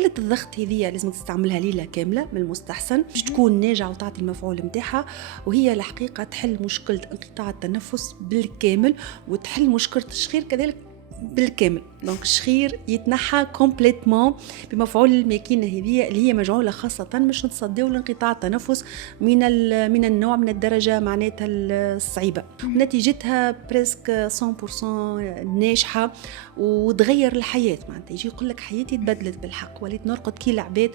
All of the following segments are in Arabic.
آلة الضغط هذه لازم تستعملها ليلة كاملة من المستحسن باش تكون ناجعة وتعطي المفعول متاعها، وهي الحقيقة تحل مشكلة انقطاع التنفس بالكامل وتحل مشكلة الشخير كذلك بالكامل. دونك الشخير يتنحى كومبليتمون بمفعول الماكينه هذه اللي هي مجعوله خاصه باش نتصداو لانقطاع التنفس من النوع من الدرجه معناتها الصعيبه، ونتيجتها بريسك 100% ناجحه وتغير الحياه. معناتها يجي يقول لك حياتي تبدلت بالحق، وليت نرقد كي العباد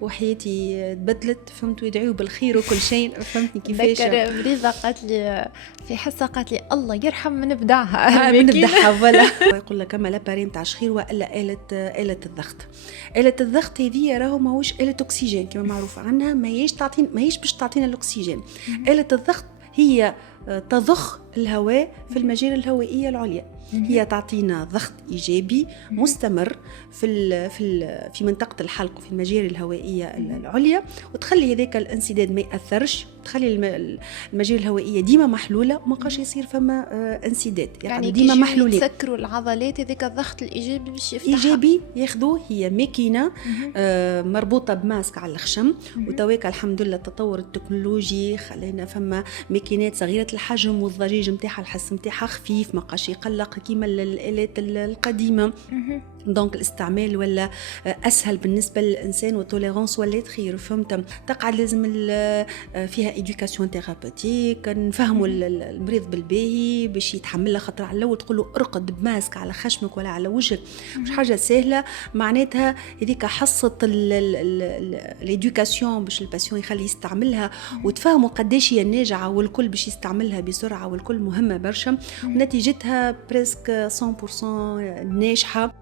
وحياتي تبدلت، فهمت، ويدعيوا بالخير وكل شيء. فهمتني كيفاش؟ ذكر مريضه قالت لي في حصه، قالت لي الله يرحم من بداها بنبدأها ولا يقول لك اما لابارين تاع شخير والا آلة الضغط. آلة الضغط هذه راهو ماهوش آلة أكسجين كما معروف عنها، ماهيش باش تعطينا الأكسجين. آلة الضغط هي تضخ الهواء في المجاري الهوائية العليا، هي تعطينا ضغط إيجابي مستمر في منطقة الحلق وفي المجاري الهوائية العليا، وتخلي هذاك الانسداد ما يأثرش، تخلي المجاري الهوائية ديما محلولة وما قاش يصير فما انسداد، يعني ديما محلولين. يسكروا العضلات، هذاك الضغط الإيجابي باش يفتحها. إيجابي ياخذوه، هي ماكينة مربوطة بماسك على الخشم، وتواك الحمد لله التطور التكنولوجي خلينا فما ماكينات صغيرة الحجم والضجيج متاعها الحس متاعها خفيف، ما قاش يقلق كيما الآلات القديمة. دونك الاستعمال ولا اسهل بالنسبه للانسان، والتوليرانس ولات خير. فهمت؟ تقعد لازم فيها إدوكاسيون ثيرابيوتيك، نفهموا المريض بالباهي باش يتحملها، خاطر على الاول تقول له ارقد بماسك على خشمك ولا على وجهك مش حاجه سهله. معناتها هذيك حصه الإدوكاسيون باش الباسيون يخلي يستعملها، وتفهموا قداش هي ناجعه والكل باش يستعملها بسرعه، والكل مهمه برشا، ونتيجتها بريسك 100% ناجحه.